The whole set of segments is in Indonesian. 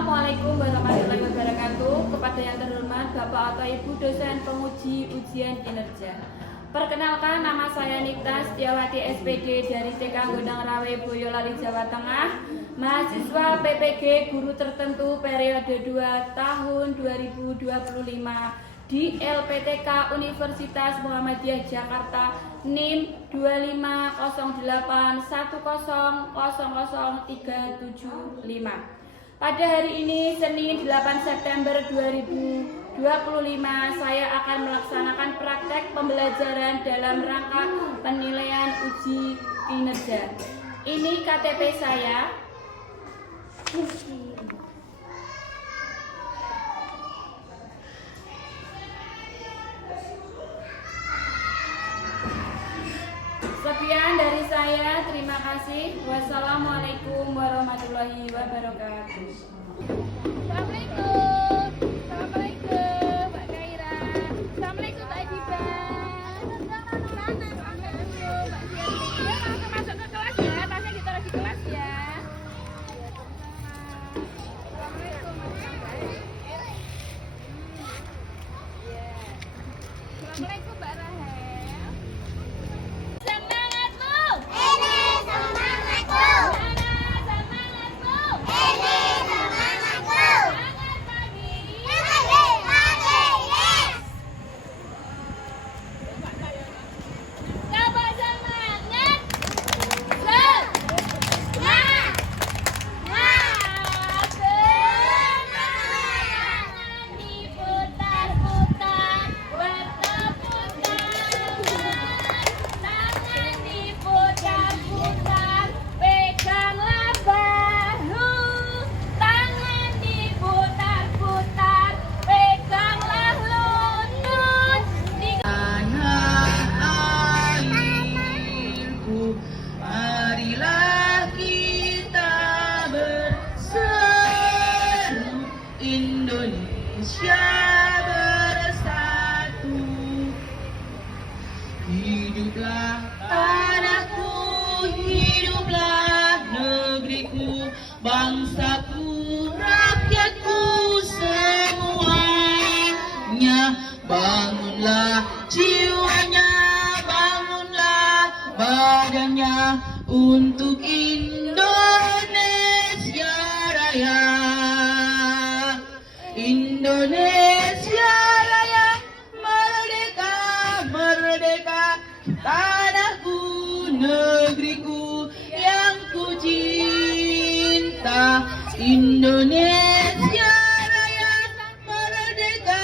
Assalamualaikum warahmatullahi wabarakatuh. Kepada yang terhormat Bapak atau Ibu dosen penguji ujian kinerja. Perkenalkan, nama saya Nikta Setiawati SPD dari TK Gondang Rawe, Boyolali, Jawa Tengah. Mahasiswa PPG Guru Tertentu periode 2 tahun 2025 di LPTK Universitas Muhammadiyah Jakarta, NIM 250810000375. Pada hari ini, Senin 8 September 2025, saya akan melaksanakan praktek pembelajaran dalam rangka penilaian uji kinerja. Ini KTP saya. Sekian dari saya, terima kasih. Wassalamualaikum warahmatullahi wabarakatuh. Assalamualaikum. Assalamualaikum Mbak Kaira. Assalamualaikum Mbak Diba. Assalamualaikum Mbak Dianti. Ya, langsung masuk ke kelas ya. Tasnya ditaruh di kelas ya. Assalamualaikum Mbak Dianti. Assalamualaikum Mbak Rahel. Semangatmu. Ini semangatku. Semangatmu. Ini semangatku. Semangat pagi. Pagi, yes. Coba semangat. Tangan diputar-putar, bertepuk tangan diputar-putar, peganglah bahu. Tangan diputar-putar, peganglah lutut. Tanah airku, marilah kita berseru, Indonesia bersatu. Hiduplah tanahku, hiduplah negeriku, bangsaku, rakyatku semuanya. Bangunlah jiwanya, bangunlah badannya untuk Indonesia Raya. Indonesia Raya, merdeka, merdeka, tanahku, negeriku yang ku cinta. Indonesia Raya, merdeka,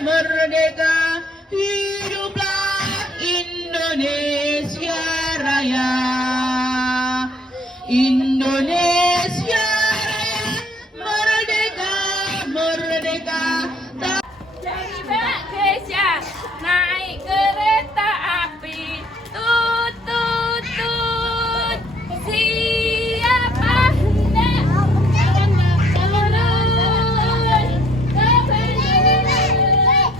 merdeka, hiduplah Indonesia Raya. Indonesia Raya, merdeka, merdeka. Dari Mbak Kesha naik kereta api, tut tut tut. Siapa hendak turun ke bolehlah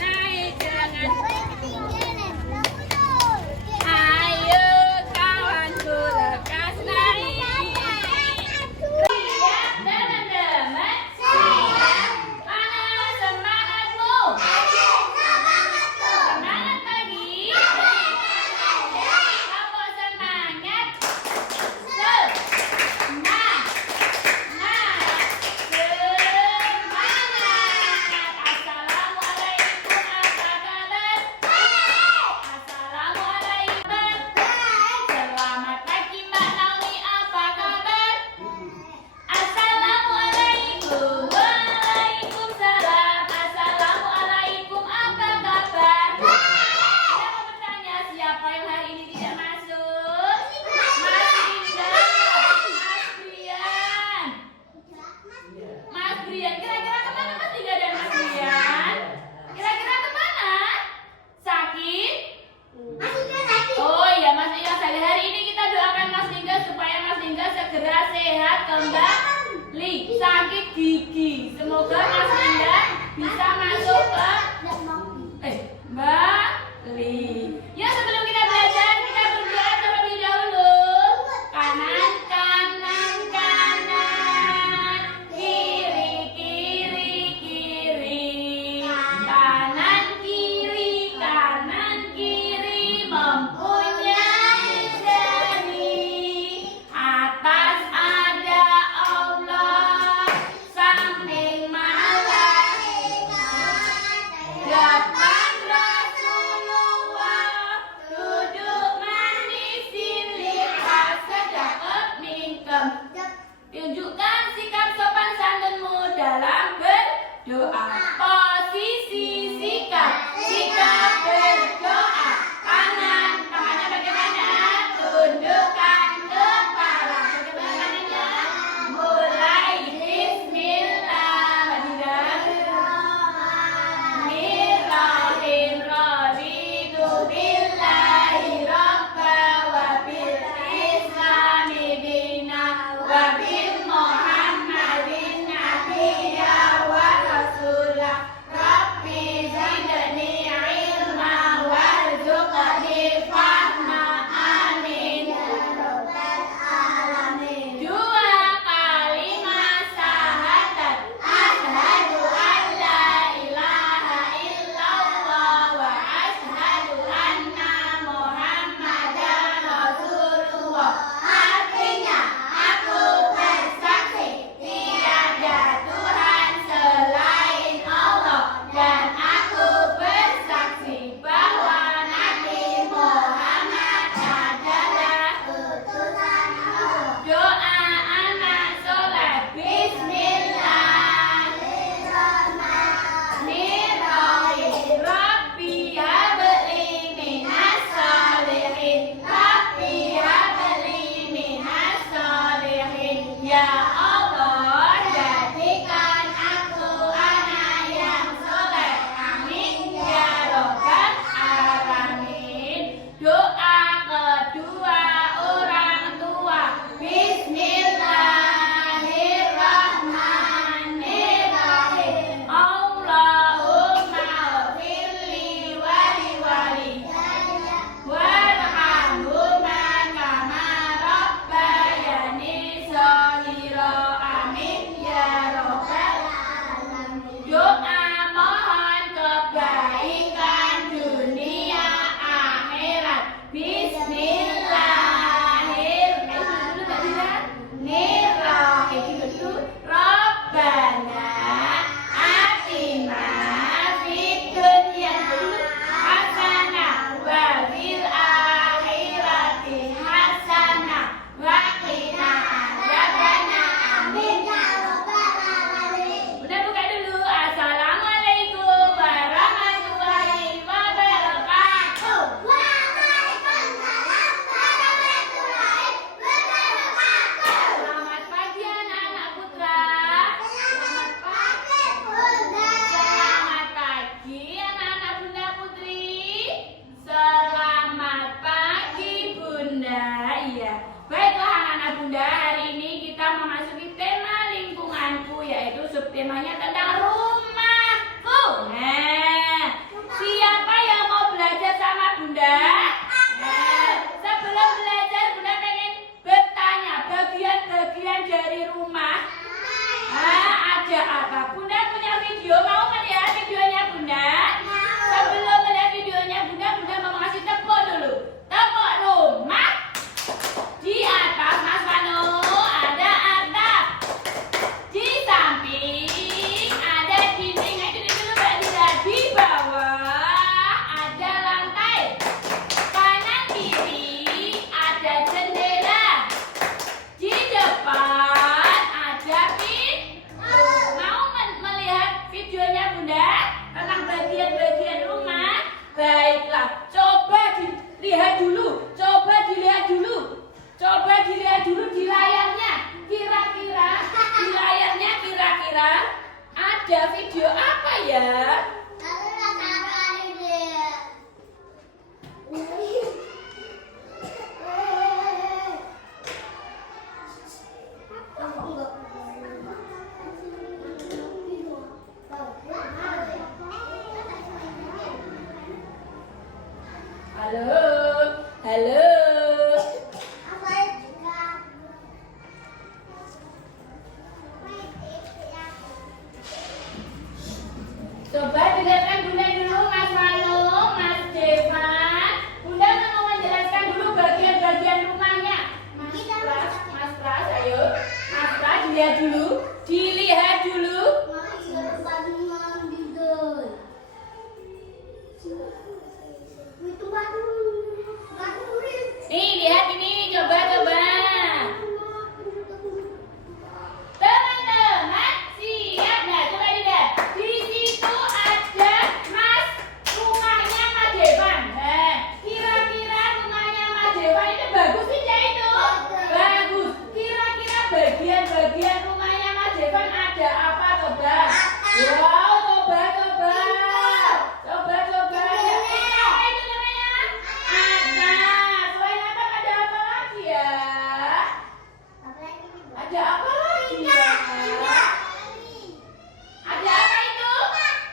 naik dengan ayo kawanku lekas naik. Siap teman-teman? Mana semangatmu? Semangat pagi. Apa semangat? Semangat. Assalamualaikum, apa kabar? Assalamualaikum. Selamat pagi Mbak Naomi, apa kabar? Assalamualaikum. Waalaikumsalam. Assalamualaikum, apa kabar? Saya mau bertanya, siapa yang hari ini tidak masuk? Mas Indah, Mas Brian. Mas Brian, kira-kira kemana Mas Indah dan Mas Brian? Kira-kira kemana? Sakit? Oh iya, Mas Indah sakit. Hari ini kita doakan Mas Indah supaya Mas Indah segera sehat kembali. Sakit gigi. Semoga Mas Indah bisa masuk ke Bali. Ya, sebelum kita belajar, kita berdoa terlebih dahulu. Bunda. Iya. Baiklah anak-anak Bunda, hari ini kita memasuki tema lingkunganku, yaitu subtemanya tentang rumahku. Nah, siapa yang mau belajar sama Bunda? Nah, sebelum belajar Bunda pengen bertanya bagian-bagian dari rumah. Ada apa? Bunda punya video, mau melihat videonya Bunda? Sebelum melihat videonya Bunda mau kasih tepuk dulu. Tepuk rumah. Di atas Mas Vano ada atap. Di samping ada dinding. Itu dulu Mbak Dila. Di bawah ada lantai. Kanan kiri ada jendela. Di depan ada pintu. Mau melihat videonya Bunda tentang bagian-bagian rumah? Baiklah, coba dilihat dulu. Coba dilihat dulu di layarnya. Kira-kira di layarnya kira-kira ada video apa ya? Halo. Coba dengarkan Bunda dulu, Mas Vano, Mas Devan. Bunda mau menjelaskan dulu bagian-bagian rumahnya. Mas Pras, ayo. Mas Pras dilihat dulu. Nih, lihat ini, coba. Teman-teman, siap nggak? Coba dilihat. Di situ ada rumahnya Mas Devan. Nah, kira-kira rumahnya Mas Devan itu bagus tidak itu? Bagus. Kira-kira bagian-bagian rumahnya Mas Devan ada apa coba? Wow, coba. Apa itu namanya? Atap. Selain atap ada apa lagi ya? Ada apa lagi ya? Ada apa itu?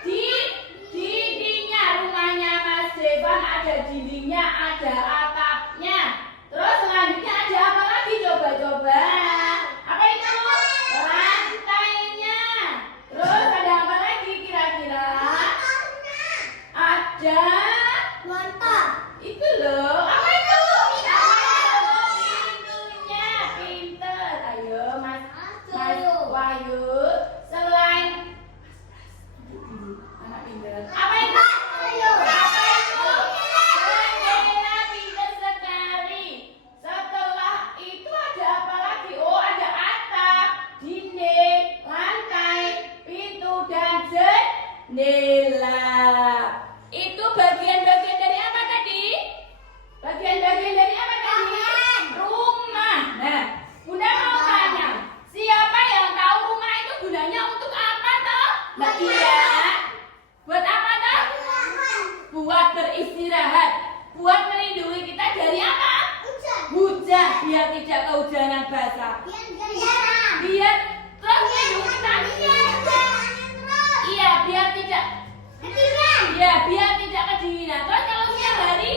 Dindingnya rumahnya Mas Devan ada dindingnya, ada atapnya. Terus selanjutnya ada apa lagi? Coba. Apa itu? Lantainya. Terus ada apa lagi kira-kira? Ada itu loh. Apa itu? Pintunya. Pinter. Ayo Mas Wahyu. Selain anak pinter. Apa itu? Jendela, pinter sekali. Setelah itu ada apa lagi? Oh, ada atap, dinding, lantai, pintu, dan jendela. Itu bagian-bagian dari apa tadi? Rumah. Nah, Bunda mau tanya, siapa yang tahu rumah itu gunanya untuk apa toh? Mbak Tia? Buat apa toh? Buat beristirahat. Buat melindungi kita dari apa? Hujan, biar tidak kehujanan basah. Biar terus melindungi kita. Iya, biar tidak kedinginan. Terus kalau siang hari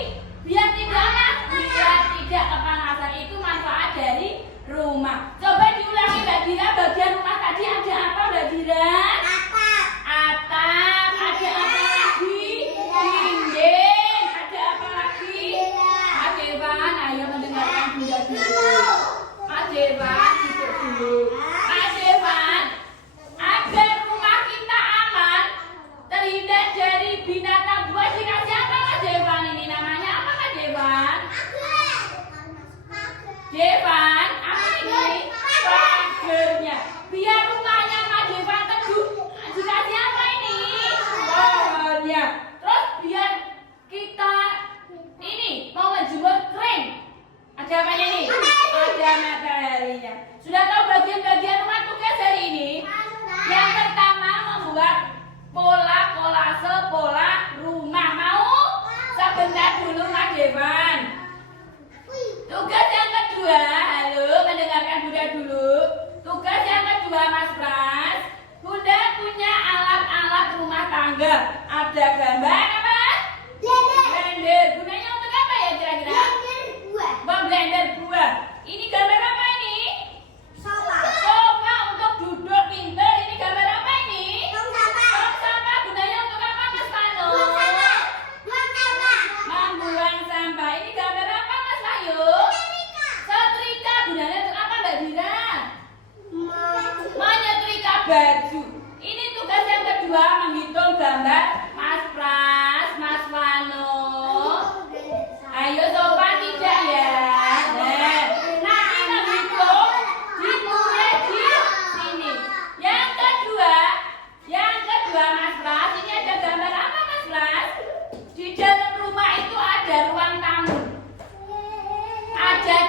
biar tidak kepanasan. Itu manfaat dari rumah. Coba diulangi Mbak Dira, bagian rumah tadi ada apa Mbak Dira? Atap. Ada apa lagi? Dinding. Ada apa lagi? Mas Devan, ayo mendengarkan Bunda dulu. Mas Devan, duduk dulu. Mas Devan, agar rumah kita aman, terhindar dari binatang buas, dikasih apa Mas Devan? Ini namanya apa Mas Devan? Apa ini? Pagernya. Biar rumahnya Mas Devan teduh, dikasih apa ini? Pohonnya. Terus biar kita ini mau menjemur kering, ada apanya ini? Ada mataharinya. Sudah tahu bagian-bagian rumah tugas hari ini? Yang pertama membuat kolase pola rumah. Mau? Sebentar dulu Mas Devan. Tugas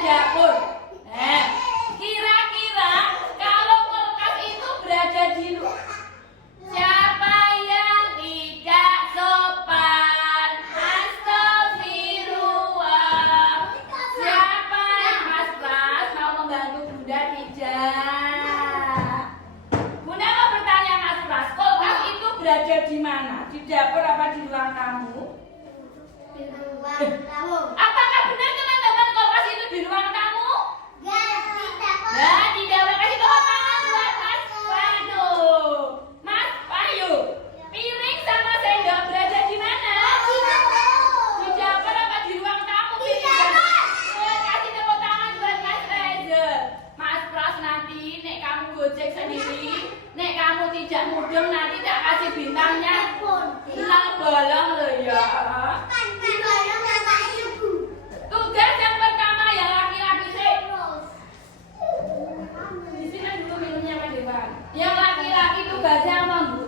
dapur. Kira-kira kalau kulkas itu berada di luar, siapa yang tidak sopan? Astagfirullah. Siapa yang Mas Pras mau membantu Bunda tidak? Bunda mau bertanya Mas Pras, kulkas itu berada di mana? Di dapur apa di ruang tamu? Di ruang tamu. Apakah benar teman-teman kulkas itu di ruang tamu? Gak, tidak. Nah, di dapur. Kasih tepuk tangan buat Mas Pandu. Mas Payu, piring sama sendok berada di mana? Di dapur apa di ruang tamu? Kasih tepuk tangan buat Mas Reza. Mas Pras, nanti nek kamu gojek sendiri, nek kamu tidak mudeng nanti tak kasih bintangnya. Hilang bolong loh ya. Tugas yang pertama yang laki-laki sih. Di sini dulu minumnya Mas Dewan. Yang laki-laki tugasnya apa, Bu?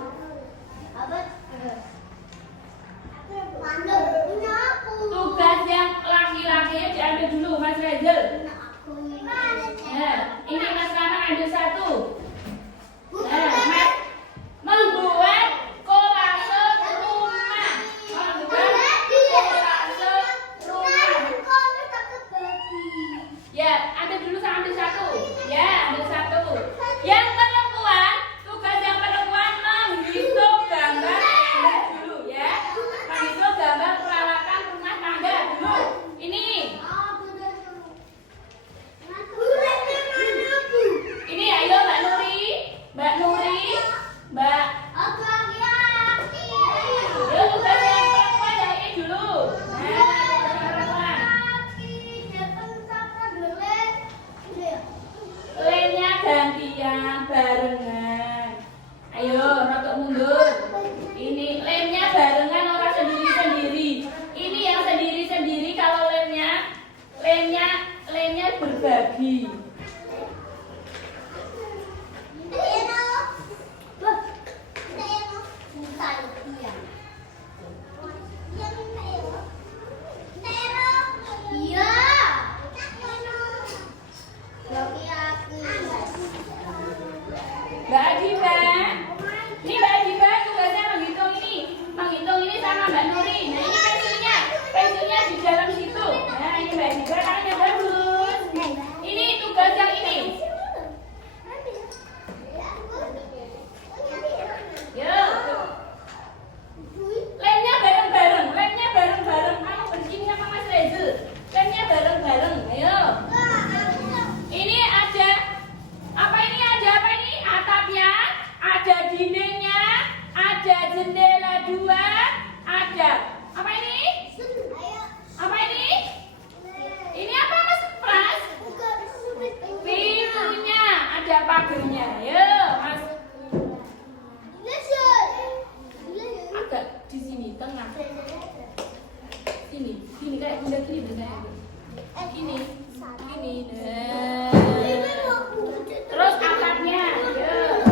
Tugas yang laki-laki diambil dulu Mas Reza. Nah, ini Mas Rama ambil satu. Nah, Mas membuat kolase rumah. Membuat kolase rumah. Ya, ambil dulu sama ambil satu. Ya, ambil satu. Yang perempuan, tugas yang perempuan menghitung gambar tangga dulu ya. Menghitung gambar peralatan rumah tangga dulu. Ini. Ini ayo Mbak Nuri, Mbak Nuri, Mbak. Ayo tugas yang perempuan yang ini dulu. Nah, perempuan. Lainnya gantian barengan. Ayo, rotok mundur. Ini lemnya barengan orang sendiri-sendiri. Ini yang sendiri-sendiri kalau lemnya berbagi. Mbak Adiba, ini Mbak Adiba tugasnya menghitung ini sama Mbak Nuri. Nah ini pensilnya di dalam situ. Nah ini Mbak Adiba tangannya bagus. Ini tugas yang ini. Yuk, lemnya bareng-bareng. Kamu bersihin sama Mas Reza. Lemnya bareng-bareng. Ayo. Ini ada apa ini? Atapnya, ada dindingnya, ada jendela dua, ada apa ini? Apa ini? Ini apa Mas Pras? Pintunya, ada pagernya. Yuk, Mas. Agak di sini tengah. Sini kayak bunda gini benar. Ini. Nah. Terus atapnya, yuk.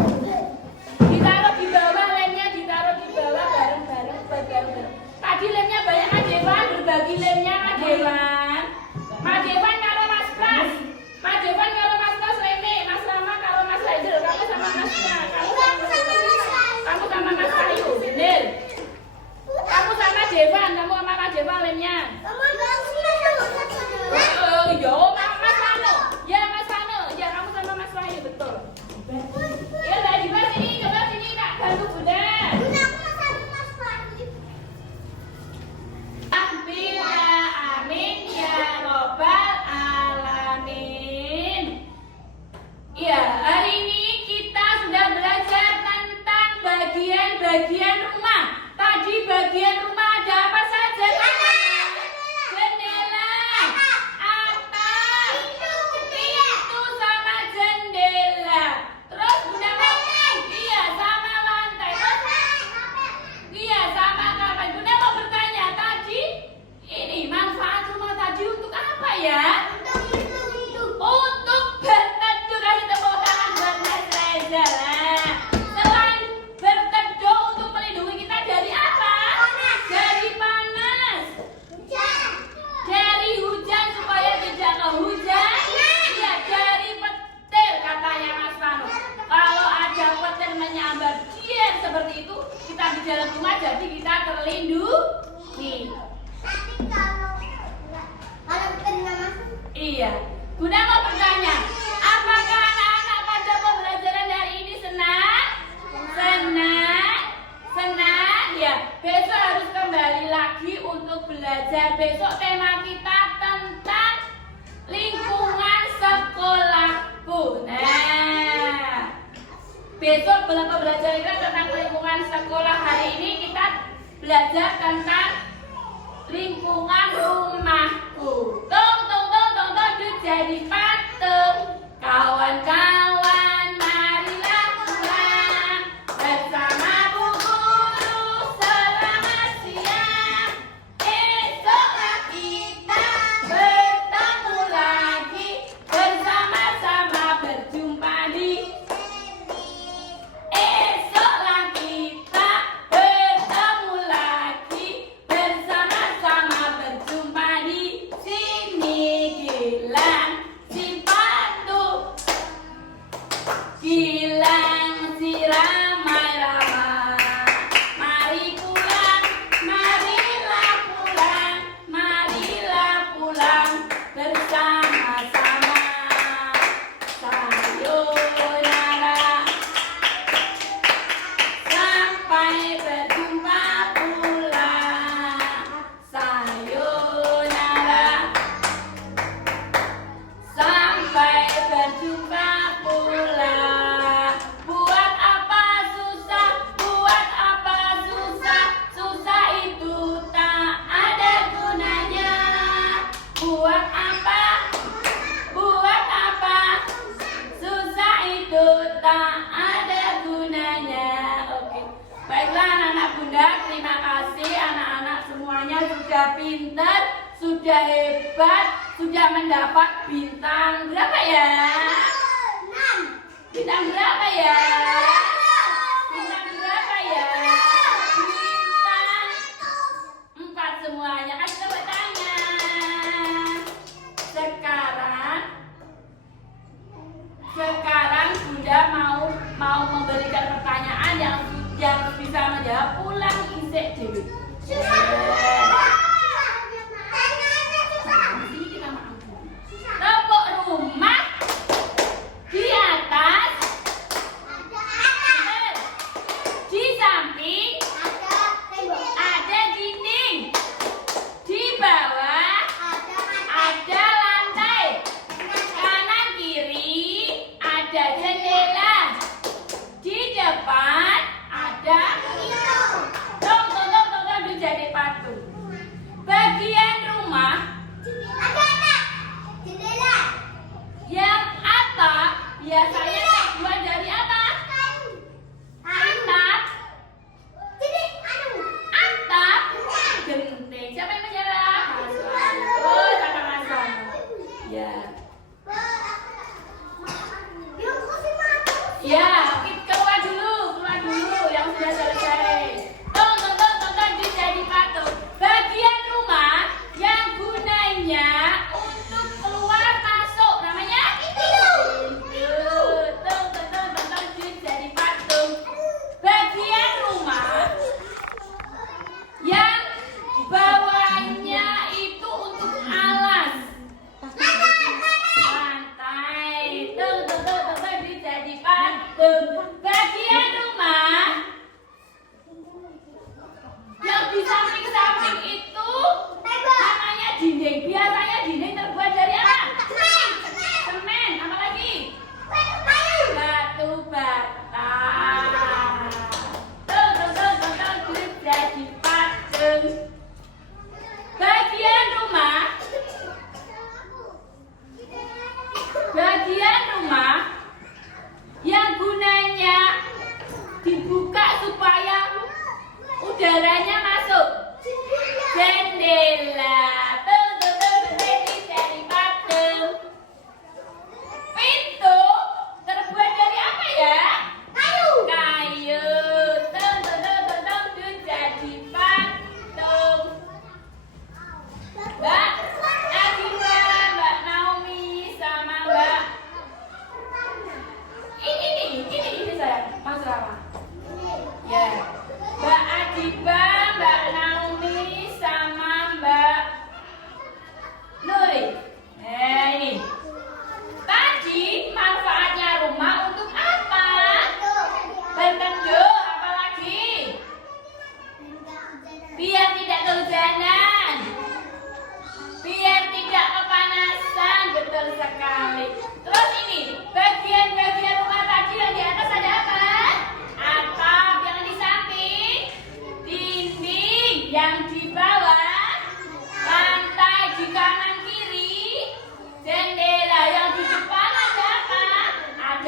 Ditaruh di bawah, lemnya ditaruh di bawah bareng-bareng. Tadi lemnya banyak Mas Dewan, berbagi lemnya Mas Dewan. Mas Dewan kalau Mas Pras, Mas Dewan kalau Mas Pras lemnya, Mas Rama kalau Mas Reza, kamu sama Mas Pras, kamu sama Mas Ayu, bener. Kamu sama Dewan, kamu sama Mas Dewan lemnya. Oh, yo, Mas Rama. Bunda mau bertanya, apakah anak-anak pada pembelajaran hari ini senang? Senang? Senang? Ya, besok harus kembali lagi untuk belajar. Besok tema kita tentang lingkungan sekolahku. Nah, besok pembelajaran kita tentang lingkungan sekolah. Hari ini kita belajar tentang lingkungan rumahku. Tung tung tung tung tung duduk jadi patung. Kawan-kawan marilah pulang bersama Bu Guru selamat siang. Esoklah kita bertemu lagi bersama-sama berjumpa di esoklah kita bertemu lagi bersama-sama berjumpa di sini. Gilang si patu, Gilang si ramai-ramai. Mari pulang, marilah pulang, marilah pulang bersama-sama. Sayonara, sampai berjumpa pulang. Sayonara, sampai berjumpa pulang. Buat apa susah, buat apa susah, susah itu tak ada gunanya. Buat apa, susah itu tak ada gunanya. Oke, baiklah anak-anak Bunda, terima kasih anak-anak semuanya sudah pintar, sudah hebat, sudah mendapat bintang berapa ya? Bintang berapa ya? Bintang berapa ya? Bintang 4 semuanya. Kasih tepuk tangan. Sekarang Bunda mau memberikan pertanyaan yang bisa menjawab ulang isik dewi. Tepuk rumah di atas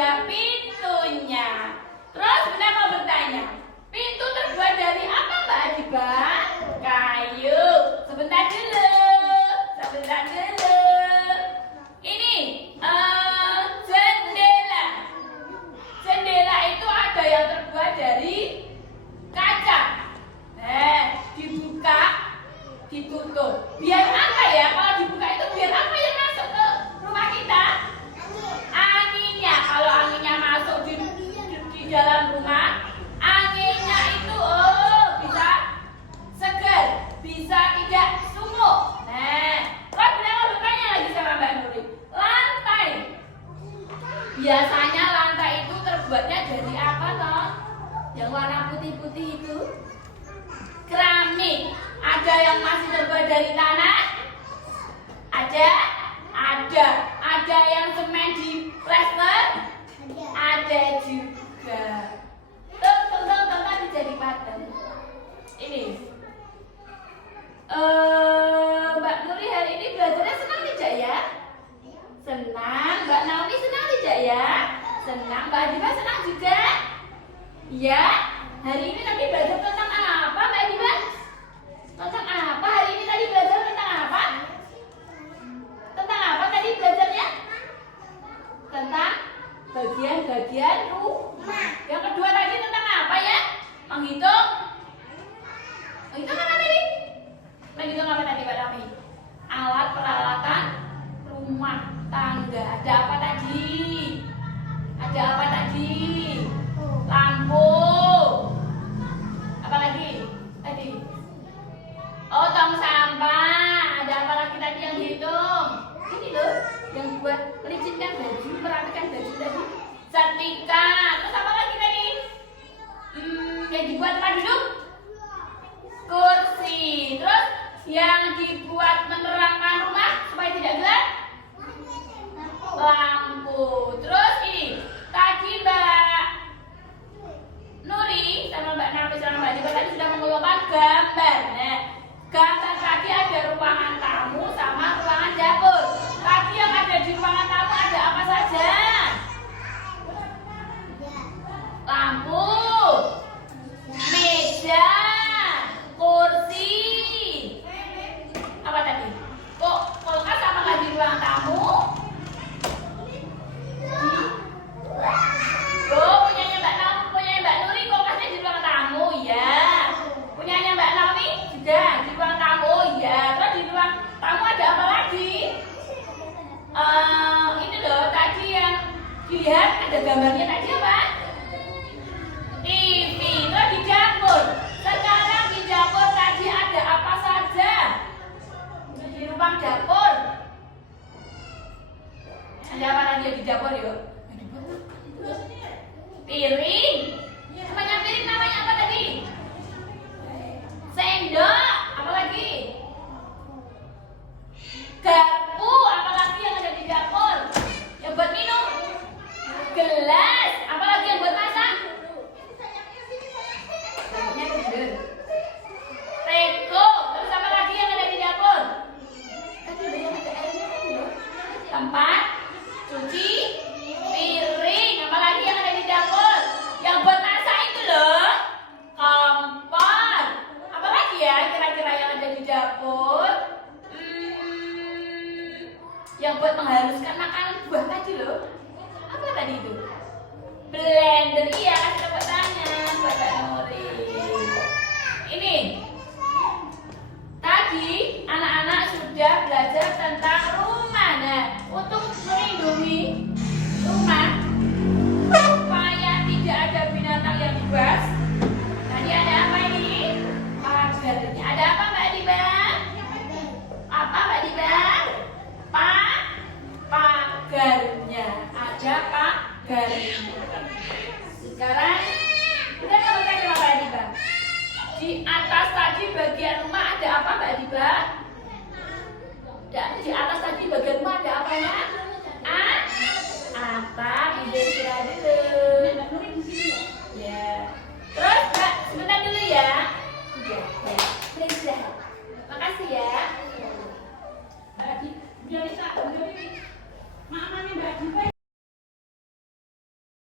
ada pintunya. Terus Bunda mau bertanya, pintu terbuat dari apa Mbak Adiba? Kayu. Sebentar dulu. Ini jendela. Jendela itu ada yang terbuat dari kaca. Dibuka, ditutup. Biar apa ya? Kalau dibuka itu biar apa yang masuk ke rumah kita? Anginnya. Kalau anginnya masuk di dalam rumah, anginnya itu bisa segar, bisa tidak sumuk. Kok Bunda mau bertanya lagi sama Mbak Nuri? Lantai. Biasanya lantai itu terbuatnya dari apa toh? Yang warna putih-putih itu? Keramik. Ada yang masih terbuat dari tanah? Ada? Ada yang semen di plester? Ada juga. Tuh, jadi paten. Ini. Mbak Nuri hari ini belajarnya senang tidak ya? Senang. Mbak Naomi senang tidak ya? Senang. Mbak Adiba senang juga? Ya. Hari ini tadi belajar tentang apa Mbak Adiba? Tentang apa? Hari ini tadi belajar tentang apa? Tentang apa tadi belajarnya? Tentang bagian-bagian rumah. Yang kedua tadi tentang apa ya? Menghitung. Menghitung apa tadi? Menghitung apa tadi Mbak Naomi? Alat peralatan rumah tangga. Ada apa tadi? Ada apa tadi? Lampu. Apa lagi? Tadi. Oh, tong sampah. Ada apa lagi tadi yang dihitung? Ini loh, yang buat melicinkan baju, merapikan baju tadi. Setrika. Terus apa lagi tadi? Yang dibuat tempat duduk? Kursi. Terus yang dibuat menerangkan rumah supaya tidak gelap? Lampu. Terus ini tadi Mbak Nuri sama Mbak Naomi sama Mbak Adiba tadi sudah mengeluarkan gambar. Nah, gambar tadi ada ruangan tamu sama ruangan dapur. Tadi yang ada di ruangan tamu ada apa saja? Lampu, meja, kursi. Apa tadi? Kok kulkas apa lagi di ruangan tamu? Punyanya Mbak Naomi, punyanya Mbak Nuri kulkasnya di ruang tamu, ya. Punyanya Mbak Naomi juga di ruang tamu, ya. Terus di ruang tamu ada apa lagi? Ini loh tadi yang dilihat ada gambarnya tadi apa? TV. Terus di dapur. Sekarang di dapur tadi ada apa saja? Di ruang dapur. Ada apa lagi di dapur yuk? Piring. Namanya piring namanya apa tadi? Sendok. Apa lagi? Garpu. Apa lagi yang ada di dapur? Yang buat minum? Gelas. Apa lagi yang buat masak? Teko. Terus apa lagi yang ada di dapur? Tempat cuci piring. Apa lagi yang ada di dapur? Yang buat masak itu loh, kompor. Apa lagi ya kira-kira yang ada di dapur? Yang buat menghaluskan makanan buah tadi loh. Apa tadi itu? Blender. Iya, kasih tepuk tangan buat Mbak Nuri. Ini tadi anak-anak sudah belajar tentang rumah. Nah, untuk melindungi rumah supaya tidak ada binatang yang buas, tadi ada apa ini? Pagarnya. Ada apa Mbak Adiba? Apa Mbak Adiba? Pagarnya. Ada pagarnya. Sekarang kita akan bertanya sama Mbak Adiba. Di atas tadi bagian rumah ada apa Mbak Adiba? Di atas tadi bagian rumah ada apa ya? Atap. Bisa istirahat dulu. Ya. Terus Mbak sebentar dulu ya. Ya. Istirahat. Makasih ya.